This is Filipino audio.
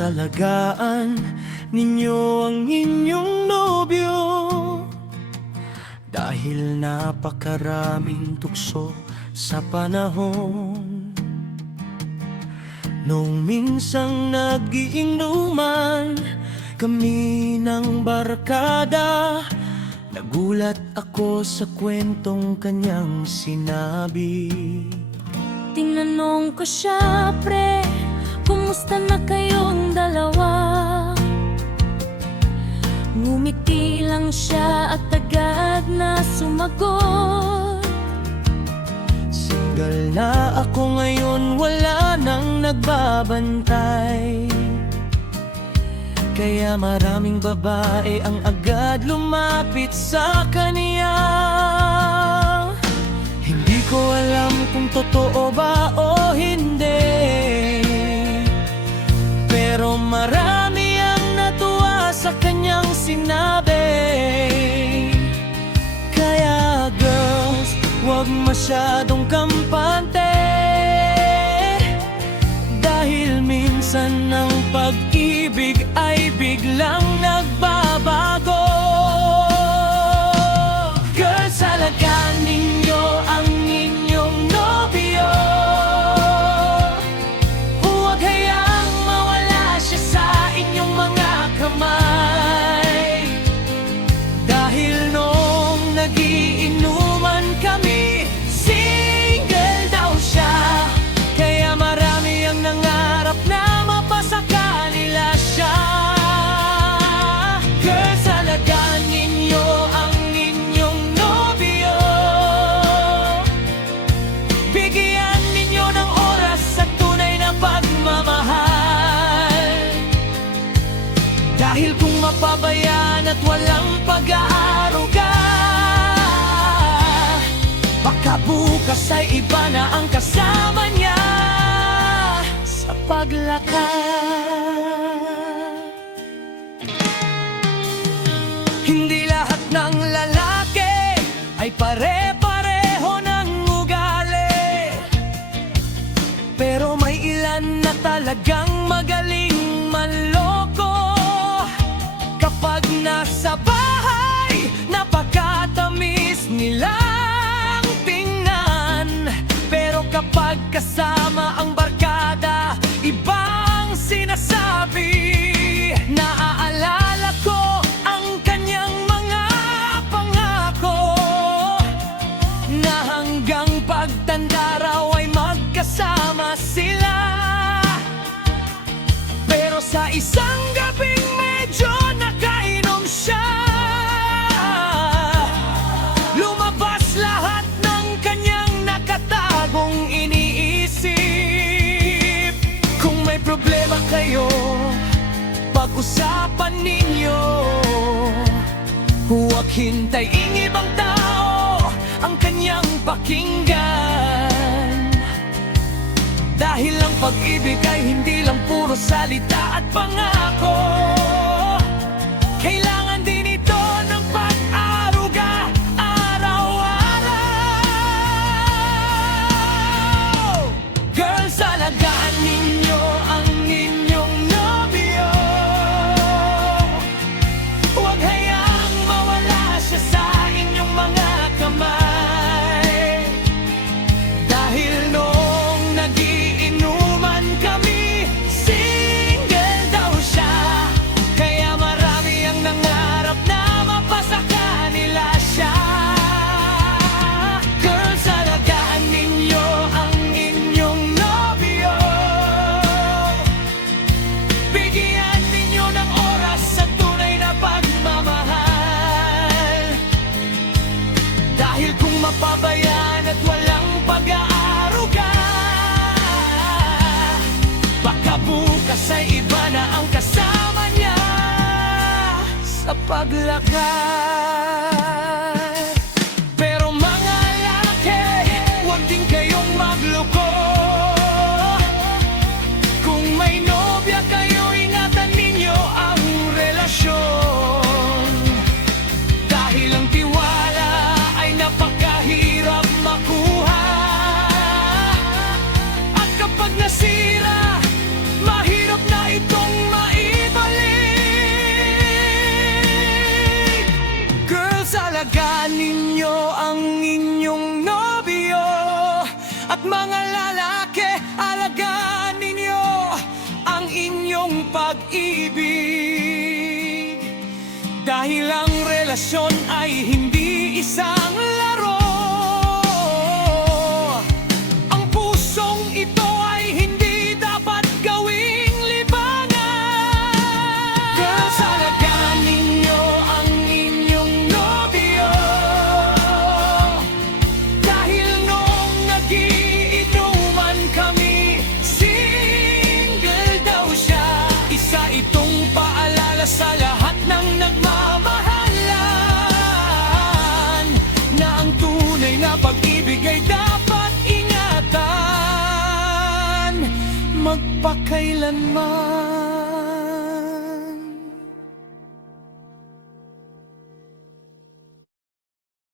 Girls, alagaan ninyo ang inyong nobyo, dahil napakaraming tukso sa panahon. Nung minsang nag-iinuman kami ng barkada, nagulat ako sa kwentong kanyang sinabi. Tinanong ko siya, pre, kumusta na kayong dalawa? Ngumiti lang siya at agad na sumagot. Single na ako ngayon, wala nang nagbabantay, kaya maraming babae ang agad lumapit sa kanya. Hindi ko alam kung totoo ba o hindi, pero marami ang natuwa sa kanyang sinabi. Kaya girls, huwag masyadong kampante, dahil minsan ang pag-ibig ay biglang nagbabago. Girls, alagaan ninyo ang inyong nobyo, huwag hayaang mawala siya sa inyong mga kamay, dahil nung nagiinuman kami, single daw siya. Kaya marami ang nangarap na mapasa kanila siya. Girls, alagaan ninyo ang inyong nobyo, bigyan ninyo ng oras sa tunay na pagmamahal, dahil kung mapabayaan at walang pag-aaruga, baka bukas ay iba na ang kasama niya sa paglakad. Hindi lahat ng lalaki ay pare-pareho ng ugali, pero may ilan na talagang magaling manloko. Kapag nasa bahay, napakatamis nilang tingnan, pero kapag kasama ang barkada, ibang sinasabi. Naaalala ko ang kanyang mga pangako, na hanggang pagtanda raw ay magkasama sila. Pero sa isang gabing medyo nakainom siya, lumabas lahat ng kanyang nakatagong iniisip. Kung may problema kayo, pag-usapan ninyo, huwag hintayin ibang tao ang kanyang pakinggan, dahil ang pag-ibig ay hindi lang puro salita at pangako. Kailangan din ito ng pag-aruga araw-araw. Girls, alagaan ninyo ang inyong nobyo, huwag hayaang mawala siya sa inyong mga kamay, dahil nung nagiinuman kami, single daw siya. Kaya marami ang nangarap na mapasa kanila siya. Girls, alagaan ninyo ang inyong nobyo, bigyan ninyo ng oras sa tunay na pagmamahal, dahil kung mapabayaan at walang pag-aaruga, baka bukas ay iba na ang kasama niya sa paglakad. Pero mga lalaki, huwag din kayong magloko. Kung may nobya kayo, ingatan ninyo ang relasyon, dahil ang tiwala ay napakahirap makuha, at kapag nasira, mahirap na itong Mga lalaki, alagaan ninyo ang inyong pag-ibig, dahil ang relasyon ay hindi isang laro. Ang pusong ito ay hindi dapat gawing libangan. Girls, alagaan ninyo ang inyong nobyo, dahil nung nagiinuman kami, single daw siya. Isa itong paalala sa lahat ng nagmamahalan, na ang tunay na pag-ibig ay dapat ingatan magpakailanman.